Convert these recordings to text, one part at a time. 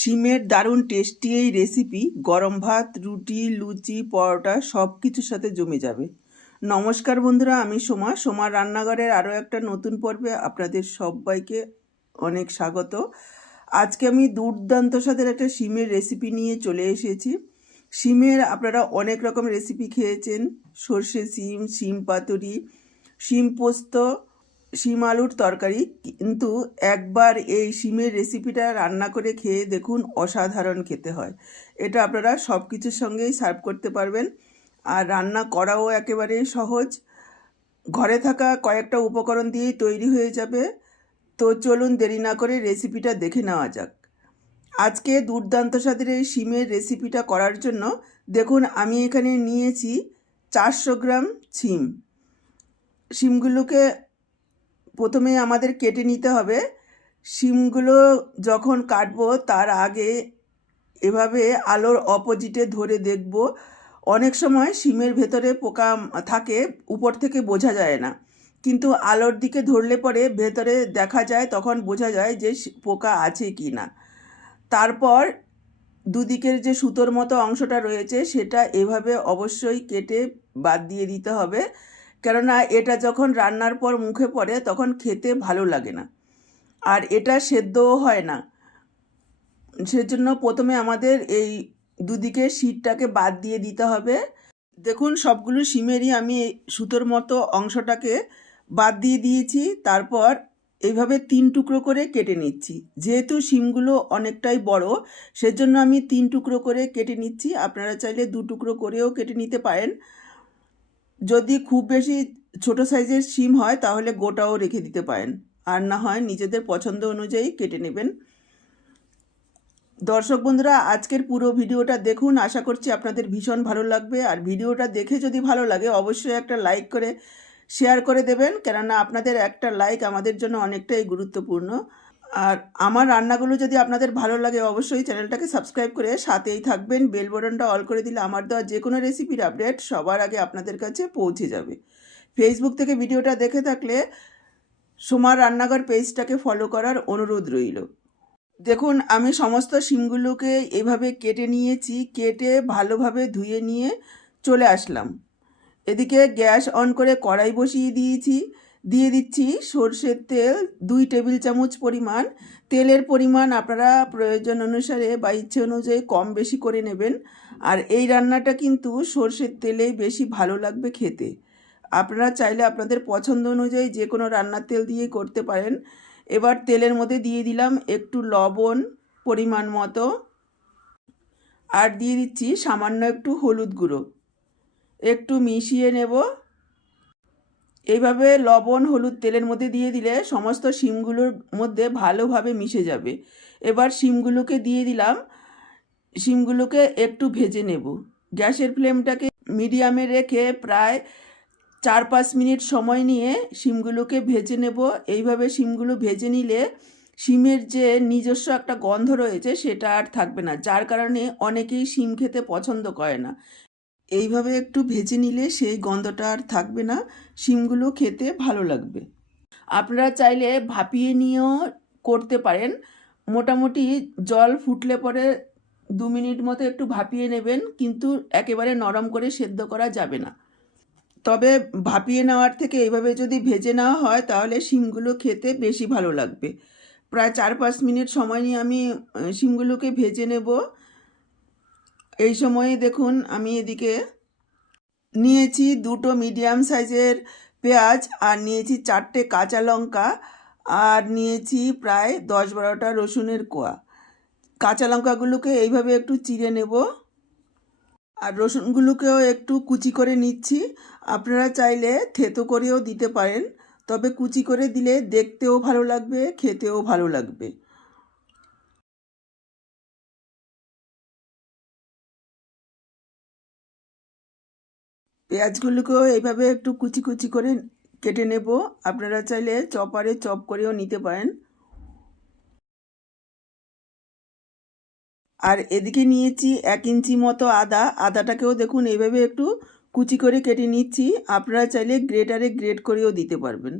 শিমের দারুণ টেস্টি এই রেসিপি গরম ভাত, রুটি, লুচি, পরোটা সব কিছুর সাথে জমে যাবে। নমস্কার বন্ধুরা, আমি সোমার রান্নাঘরের আরও একটা নতুন পর্বে আপনাদের সবাইকে অনেক স্বাগত। আজকে আমি দুর্দান্ত স্বাদের একটা শিমের রেসিপি নিয়ে চলে এসেছি। শিমের আপনারা অনেক রকম রেসিপি খেয়েছেন, সর্ষে শিম, শিম পাতুরি, শিম পোস্ত, শিম আলুর তরকারি, কিন্তু একবার এই শিমের রেসিপিটা রান্না করে খেয়ে দেখুন, অসাধারণ খেতে হয়। এটা আপনারা সব কিছুর সঙ্গেই সার্ভ করতে পারবেন, আর রান্না করাও একেবারে সহজ। ঘরে থাকা কয়েকটা উপকরণ দিয়েই তৈরি হয়ে যাবে। তো চলুন দেরি না করে রেসিপিটা দেখে নেওয়া যাক। আজকে দুর্দান্ত স্বাদের এই শিমের রেসিপিটা করার জন্য দেখুন, আমি এখানে নিয়েছি 400 গ্রাম শিম। শিমগুলোকে প্রথমে আমাদের কেটে নিতে হবে। শিমগুলো যখন কাটবো তার আগে এভাবে আলোর অপোজিটে ধরে দেখব। অনেক সময় শিমের ভেতরে পোকা থাকে, উপর থেকে বোঝা যায় না, কিন্তু আলোর দিকে ধরলে পরে ভেতরে দেখা যায়, তখন বোঝা যায় যে পোকা আছে কি না। তারপর দুদিকের যে সুতোর মতো অংশটা রয়েছে সেটা এভাবে অবশ্যই কেটে বাদ দিয়ে দিতে হবে, কেননা এটা যখন রান্নার পর মুখে পড়ে তখন খেতে ভালো লাগে না, আর এটা সেদ্ধও হয় না। সেজন্য প্রথমে আমাদের এই দুদিকে শিটটাকে বাদ দিয়ে দিতে হবে। দেখুন, সবগুলো শিমেরই আমি সুতোর মতো অংশটাকে বাদ দিয়ে দিয়েছি। তারপর এইভাবে 3 টুকরো করে কেটে নিচ্ছি। যেহেতু শিমগুলো অনেকটাই বড়, সেজন্য আমি 3 টুকরো করে কেটে নিচ্ছি। আপনারা চাইলে 2 টুকরো করেও কেটে নিতে পারেন। যদি খুব বেশি ছোট সাইজের শিম হয় তাহলে গোটাও রেখে দিতে পারেন, আর না হয় নিজেদের পছন্দ অনুযায়ী কেটে নেবেন। দর্শক বন্ধুরা, আজকের পুরো ভিডিওটা দেখুন, আশা করছি আপনাদের ভীষণ ভালো লাগবে। আর ভিডিওটা দেখে যদি ভালো লাগে অবশ্যই একটা লাইক করে শেয়ার করে দেবেন, কেননা আপনাদের একটা লাইক আমাদের জন্য অনেকটাই গুরুত্বপূর্ণ। আর আমার রান্নাগুলো যদি আপনাদের ভালো লাগে অবশ্যই চ্যানেলটাকে সাবস্ক্রাইব করে সাথেই থাকবেন। বেল বাটনটা অল করে দিলে আমার দেওয়া যে কোনো রেসিপির আপডেট সবার আগে আপনাদের কাছে পৌঁছে যাবে। ফেসবুক থেকে ভিডিওটা দেখে থাকলে সোমার রান্নাঘর পেজটাকে ফলো করার অনুরোধ রইল। দেখুন, আমি সমস্ত শিমগুলোকে এভাবে কেটে নিয়েছি। কেটে ভালোভাবে ধুয়ে নিয়ে চলে আসলাম। এদিকে গ্যাস অন করে কড়াই বসিয়ে দিয়েছি। দিয়ে দিচ্ছি সর্ষের তেল 2 টেবিল চামচ পরিমাণ। তেলের পরিমাণ আপনারা প্রয়োজন অনুসারে বা ইচ্ছে অনুযায়ী কম বেশি করে নেবেন। আর এই রান্নাটা কিন্তু সর্ষের তেলেই বেশি ভালো লাগবে খেতে। আপনারা চাইলে আপনাদের পছন্দ অনুযায়ী যে কোনো রান্নার তেল দিয়েই করতে পারেন। এবার তেলের মধ্যে দিয়ে দিলাম একটু লবণ পরিমাণ মতো, আর দিয়ে দিচ্ছি সামান্য একটু হলুদ গুঁড়ো। একটু মিশিয়ে নেব। এইভাবে লবণ হলুদ তেলের মধ্যে দিয়ে দিলে সমস্ত শিমগুলোর মধ্যে ভালোভাবে মিশে যাবে। এবার শিমগুলোকে দিয়ে দিলাম। শিমগুলোকে একটু ভেজে নেব। গ্যাসের ফ্লেমটাকে মিডিয়ামে রেখে প্রায় 4-5 মিনিট সময় নিয়ে শিমগুলোকে ভেজে নেব। এইভাবে শিমগুলো ভেজে নিলে শিমের যে নিজস্ব একটা গন্ধ রয়েছে সেটা আর থাকবে না, যার কারণে অনেকেই শিম খেতে পছন্দ করে না। এইভাবে একটু ভেজে নিলে সেই গন্ধটা আর থাকবে না, শিমগুলো খেতে ভালো লাগবে। আপনারা চাইলে ভাপিয়ে নিয়েও করতে পারেন। মোটামুটি জল ফুটলে পরে 2 মিনিট মতো একটু ভাপিয়ে নেবেন, কিন্তু একেবারে নরম করে সেদ্ধ করা যাবে না। তবে ভাপিয়ে নেওয়ার থেকে এইভাবে যদি ভেজে নেওয়া হয় তাহলে শিমগুলো খেতে বেশি ভালো লাগবে। প্রায় 4-5 মিনিট সময় নিয়ে আমি শিমগুলোকে ভেজে নেব। এই সময়ে দেখুন, আমি এদিকে নিয়েছি 2টো মিডিয়াম সাইজের পেঁয়াজ, আর নিয়েছি 4টে কাঁচা লঙ্কা, আর নিয়েছি প্রায় 10-12টা রসুনের কোয়া। কাঁচা লঙ্কাগুলোকে এইভাবে একটু চিড়ে নেব, আর রসুনগুলোকেও একটু কুচি করে নিচ্ছি। আপনারা চাইলে থেতো করেও দিতে পারেন, তবে কুচি করে দিলে দেখতেও ভালো লাগবে, খেতেও ভালো লাগবে। পেঁয়াজগুলোকেও এইভাবে একটু কুচি কুচি করে কেটে নেব। আপনারা চাইলে চপারে চপ করেও নিতে পারেন। আর এদিকে নিয়েছি 1 ইঞ্চি মতো আদা। আদাটাকেও দেখুন এইভাবে একটু কুচি করে কেটে নিচ্ছি। আপনারা চাইলে গ্রেটারে গ্রেট করেও দিতে পারবেন।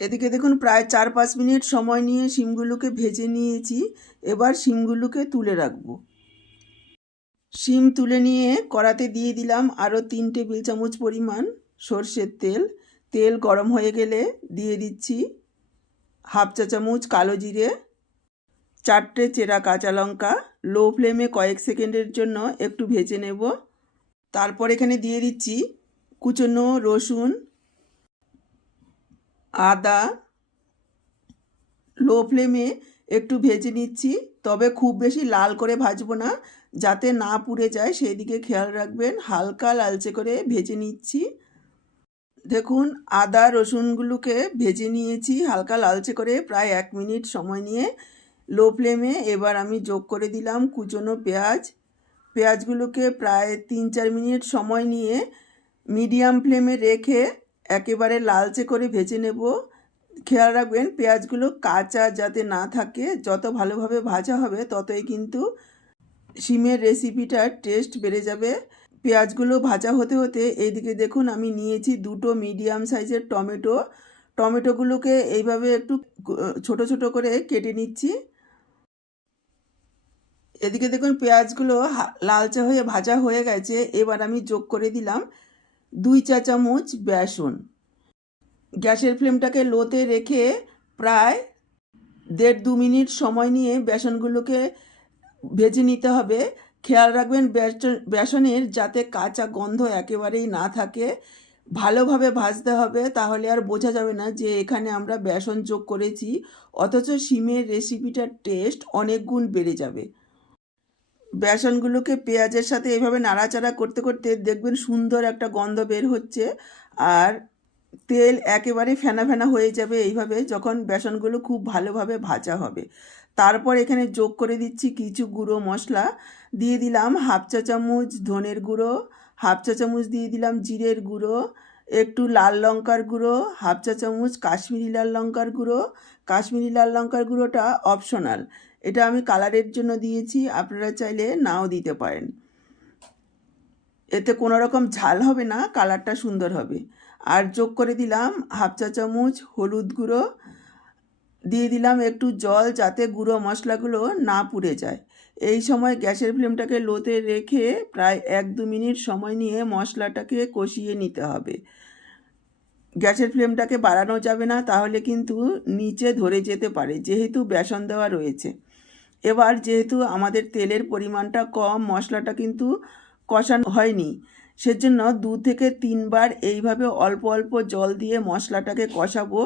এদিকে দেখুন প্রায় 4-5 মিনিট সময় নিয়ে শিমগুলোকে ভেজে নিয়েছি। এবার শিমগুলোকে তুলে রাখবো। শিম তুলে নিয়ে কড়াতে দিয়ে দিলাম আরও 3 টেবিল চামচ পরিমাণ সর্ষের তেল। তেল গরম হয়ে গেলে দিয়ে দিচ্ছি হাফ চা চামচ কালো জিরে, 4টে চেরা কাঁচা লঙ্কা। লো ফ্লেমে কয়েক সেকেন্ডের জন্য একটু ভেজে নেব। তারপর এখানে দিয়ে দিচ্ছি কুচনো রসুন, আদা। লো ফ্লেমে একটু ভেজে নিচ্ছি, তবে খুব বেশি লাল করে ভাজবো না, যাতে না পুড়ে যায় সেই দিকে খেয়াল রাখবেন। হালকা লালচে করে ভেজে নিচ্ছি। দেখুন আদা রসুনগুলোকে ভেজে নিয়েছি হালকা লালচে করে প্রায় 1 মিনিট সময় নিয়ে লো ফ্লেমে। এবার আমি যোগ করে দিলাম কুচনো পেঁয়াজ। পেঁয়াজগুলোকে প্রায় 3-4 মিনিট সময় নিয়ে মিডিয়াম ফ্লেমে রেখে একেবারে লালচে করে ভেজে নেব। খেয়াল রাখবেন পেঁয়াজগুলো কাঁচা যাতে না থাকে। যত ভালোভাবে ভাজা হবে ততই কিন্তু শিমের রেসিপিটার টেস্ট বেড়ে যাবে। পেঁয়াজগুলো ভাজা হতে হতে এইদিকে দেখুন আমি নিয়েছি 2টো মিডিয়াম সাইজের টমেটো। টমেটোগুলোকে এইভাবে একটু ছোট ছোট করে কেটে নিচ্ছি। এদিকে দেখুন পেঁয়াজগুলো লালচে হয়ে ভাজা হয়ে গেছে। এবার আমি যোগ করে দিলাম 2 চা চামচ বেসন। গ্যাসের ফ্লেমটাকে লোতে রেখে প্রায় 1.5-2 মিনিট সময় নিয়ে বেসনগুলোকে ভেজে নিতে হবে। খেয়াল রাখবেন বেসনের যাতে কাঁচা গন্ধ একেবারেই না থাকে। ভালোভাবে ভাজতে হবে, তাহলে আর বোঝা যাবে না যে এখানে আমরা বেসন যোগ করেছি, অথচ শিমের রেসিপিটার টেস্ট অনেক গুণ বেড়ে যাবে। বেসনগুলোকে পেঁয়াজের সাথে এইভাবে নাড়াচাড়া করতে করতে দেখবেন সুন্দর একটা গন্ধ বের হচ্ছে, আর তেল একেবারে ফেনা ফেনা হয়ে যাবে এইভাবে যখন বেসনগুলো খুব ভালোভাবে ভাজা হবে। তারপর এখানে যোগ করে দিচ্ছি কিছু গুঁড়ো মশলা। দিয়ে দিলাম হাফ চা চামচ ধনের গুঁড়ো, হাফ চা চামচ দিয়ে দিলাম জিরের গুঁড়ো, একটু লাল লঙ্কার গুঁড়ো, হাফ চা চামচ কাশ্মীরি লাল লঙ্কার গুঁড়ো। কাশ্মীরি লাল লঙ্কার গুঁড়োটা অপশনাল, এটা আমি কালারের জন্য দিয়েছি, আপনারা চাইলে নাও দিতে পারেন। এতে কোনো রকম ঝাল হবে না, কালারটা সুন্দর হবে। আর যোগ করে দিলাম হাফ চা চামচ হলুদ গুঁড়ো। দিয়ে দিলাম একটু জল যাতে গুঁড়ো মশলাগুলো না পুড়ে যায়। এই সময় গ্যাসের ফ্লেমটাকে লোতে রেখে প্রায় 1-2 মিনিট সময় নিয়ে মশলাটাকে কষিয়ে নিতে হবে। গ্যাসের ফ্লেমটাকে বাড়ানো যাবে না, তাহলে কিন্তু নিচে ধরে যেতে পারে, যেহেতু বেসন দেওয়া রয়েছে। এবার যেহেতু আমাদের তেলের পরিমাণটা কম, মশলাটা কিন্তু কষানো হয়নি, সেজন্য 2 থেকে 3 বার এইভাবে অল্প অল্প জল দিয়ে মশলাটাকে কষাবো।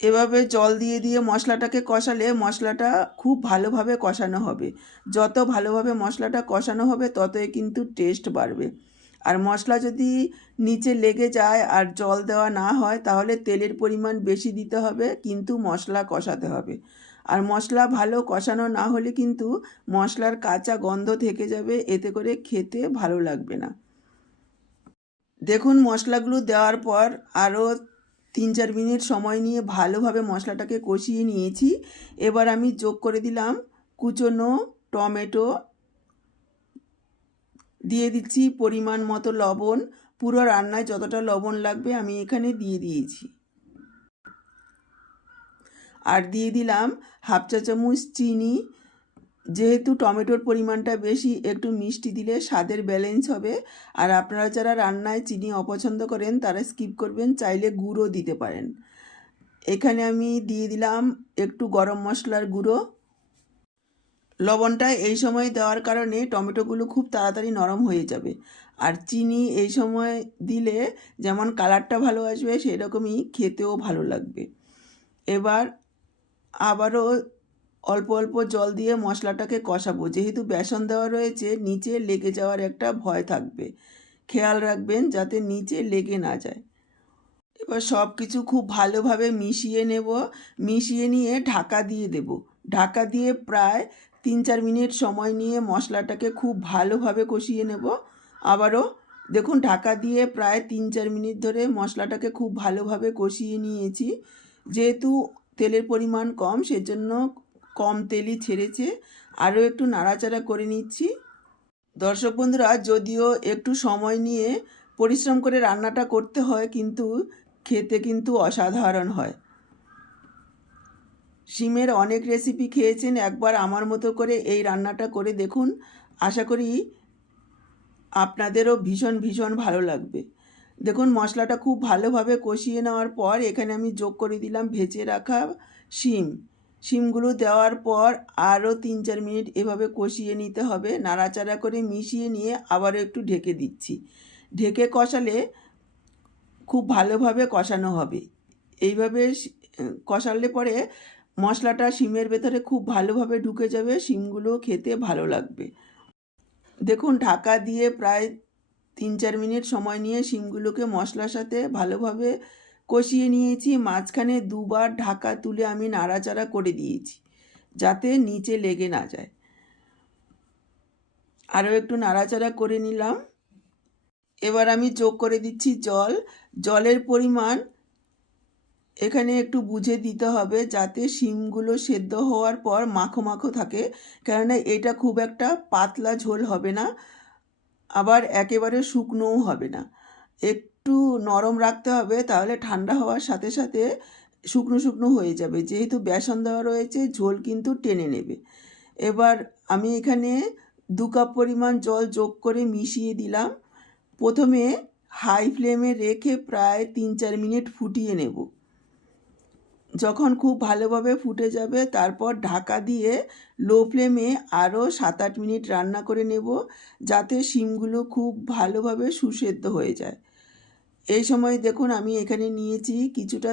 এভাবে জল দিয়ে দিয়ে মশলাটাকে কষালে মশলাটা খুব ভালোভাবে কষানো হবে। যত ভালোভাবে মশলাটা কষানো হবে ততই কিন্তু টেস্ট বাড়বে। আর মশলা যদি নিচে লেগে যায় আর জল দেওয়া না হয়, তাহলে তেলের পরিমাণ বেশি দিতে হবে, কিন্তু মশলা কষাতে হবে। আর মশলা ভালো কষানো না হলে কিন্তু মশলার কাঁচা গন্ধ থেকে যাবে, এতে করে খেতে ভালো লাগবে না। দেখুন মশলাগুলো দেওয়ার পর আরও 3-4 মিনিট সময় নিয়ে ভালোভাবে মশলাটাকে কষিয়ে নিয়েছি। এবার আমি যোগ করে দিলাম কুচনো টমেটো। দিয়ে দিচ্ছি পরিমাণ মতো লবণ। পুরো রান্নায় যতটা লবণ লাগবে আমি এখানে দিয়ে দিয়েছি। আর দিয়ে দিলাম হাফ চা চামচ চিনি। যেহেতু টমেটোর পরিমাণটা বেশি, একটু মিষ্টি দিলে স্বাদের ব্যালেন্স হবে। আর আপনারা যারা রান্নায় চিনি অপছন্দ করেন তারা স্কিপ করবেন, চাইলে গুঁড়ো দিতে পারেন। এখানে আমি দিয়ে দিলাম একটু গরম মশলার গুঁড়ো। লবণটা এই সময় দেওয়ার কারণে টমেটোগুলো খুব তাড়াতাড়ি নরম হয়ে যাবে। আর চিনি এই সময় দিলে যেমন কালারটা ভালো আসবে, সেরকমই খেতেও ভালো লাগবে। এবার আবারও অল্প অল্প জল দিয়ে মশলাটাকে কষাবো। যেহেতু বেসন দেওয়া রয়েছে, নিচে লেগে যাওয়ার একটা ভয় থাকবে, খেয়াল রাখবেন যাতে নিচে লেগে না যায়। এবার সব কিছু খুব ভালোভাবে মিশিয়ে নেব। মিশিয়ে নিয়ে ঢাকা দিয়ে দেব। ঢাকা দিয়ে প্রায় 3-4 মিনিট সময় নিয়ে মশলাটাকে খুব ভালোভাবে কষিয়ে নেব। আবারও দেখুন ঢাকা দিয়ে প্রায় 3-4 মিনিট ধরে মশলাটাকে খুব ভালোভাবে কষিয়ে নিয়েছি। যেহেতু তেলের পরিমাণ কম, সেজন্য কম তেলই ছেড়েছে। আরও একটু নাড়াচাড়া করে নিচ্ছি। দর্শক বন্ধুরা, যদিও একটু সময় নিয়ে পরিশ্রম করে রান্নাটা করতে হয়, কিন্তু খেতে কিন্তু অসাধারণ হয়। শিমের অনেক রেসিপি খেয়েছেন, একবার আমার মতো করে এই রান্নাটা করে দেখুন, আশা করি আপনাদেরও ভীষণ ভীষণ ভালো লাগবে। দেখুন মশলাটা খুব ভালোভাবে কষিয়ে নেওয়ার পর এখানে আমি যোগ করে দিলাম ভেজে রাখা শিমগুলো দেওয়ার পর আরও 3-4 মিনিট এভাবে কষিয়ে নিতে হবে। নাড়াচাড়া করে মিশিয়ে নিয়ে আবারও একটু ঢেকে দিচ্ছি। ঢেকে কষালে খুব ভালোভাবে কষানো হবে। এইভাবে কষালে পরে মশলাটা শিমের ভেতরে খুব ভালোভাবে ঢুকে যাবে, শিমগুলো খেতে ভালো লাগবে। দেখুন ঢাকা দিয়ে প্রায় 3-4 মিনিট সময় নিয়ে শিমগুলোকে মশলার সাথে ভালোভাবে কষিয়ে নিয়েছি। মাঝখানে দুবার ঢাকা তুলে আমি নাড়াচাড়া করে দিয়েছি যাতে নিচে লেগে না যায়। আরও একটু নাড়াচাড়া করে নিলাম। এবার আমি যোগ করে দিচ্ছি জল। জলের পরিমাণ এখানে একটু বুঝে দিতে হবে যাতে শিমগুলো সেদ্ধ হওয়ার পর মাখো মাখো থাকে, কেননা এটা খুব একটা পাতলা ঝোল হবে না, আবার একেবারে শুকনোও হবে না। একটু নরম রাখতে হবে, তাহলে ঠান্ডা হওয়ার সাথে সাথে শুকনো শুকনো হয়ে যাবে। যেহেতু বেসন দেওয়া রয়েছে ঝোল কিন্তু টেনে নেবে। এবার আমি এখানে 2 কাপ পরিমাণ জল যোগ করে মিশিয়ে দিলাম। প্রথমে হাই ফ্লেমে রেখে প্রায় 3-4 মিনিট ফুটিয়ে নেব। যখন খুব ভালোভাবে ফুটে যাবে তারপর ঢাকা দিয়ে লো ফ্লেমে আরও 7-8 মিনিট রান্না করে নেব, যাতে শিমগুলো খুব ভালোভাবে সুসেদ্ধ হয়ে যায়। এই সময় দেখুন আমি এখানে নিয়েছি কিছুটা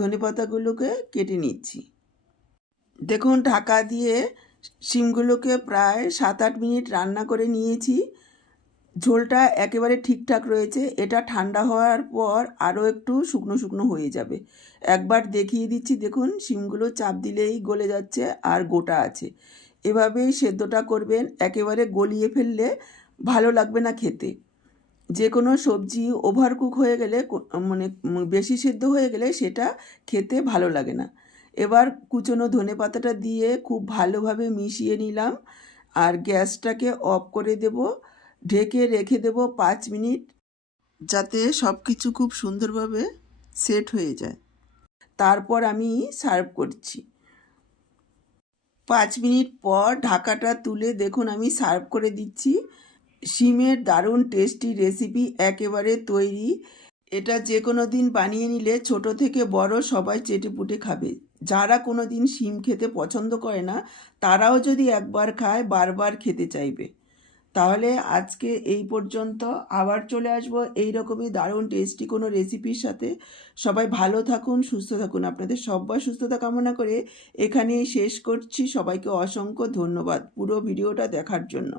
ধনেপাতাগুলোকে কেটে নিচ্ছি। দেখুন ঢাকা দিয়ে শিমগুলোকে প্রায় 7-8 মিনিট রান্না করে নিয়েছি। ঝোলটা একেবারে ঠিকঠাক রয়েছে। এটা ঠান্ডা হওয়ার পর আরও একটু শুকনো শুকনো হয়ে যাবে। একবার দেখিয়ে দিচ্ছি, দেখুন শিমগুলো চাপ দিলেই গলে যাচ্ছে আর গোটা আছে। এভাবেই সেদ্ধটা করবেন, একেবারে গলিয়ে ফেললে ভালো লাগবে না খেতে। যে কোনো সবজি ওভারকুক হয়ে গেলে মানে বেশি সেদ্ধ হয়ে গেলে সেটা খেতে ভালো লাগে না। এবার কুচনো ধনেপাতাটা দিয়ে খুব ভালোভাবে মিশিয়ে নিলাম আর গ্যাসটাকে অফ করে দেব। ঢেকে রেখে দেব 5 মিনিট, যাতে সব কিছু খুব সুন্দরভাবে সেট হয়ে যায়। তারপর আমি সার্ভ করছি। 5 মিনিট পর ঢাকাটা তুলে দেখুন আমি সার্ভ করে দিচ্ছি। শিমের দারুণ টেস্টি রেসিপি একেবারে তৈরি। এটা যে কোনো দিন বানিয়ে নিলে ছোট থেকে বড় সবাই চেটেপুটে খাবে। যারা কোনো দিন শিম খেতে পছন্দ করে না তারাও যদি একবার খায় বারবার খেতে চাইবে। তাহলে আজকে এই পর্যন্ত, আবার চলে আসবো এই রকমই দারুণ টেস্টি কোনো রেসিপির সাথে। সবাই ভালো থাকুন, সুস্থ থাকুন। আপনাদের সবার সুস্থতা কামনা করে এখানেই শেষ করছি। সবাইকে অসংখ্য ধন্যবাদ পুরো ভিডিওটা দেখার জন্য।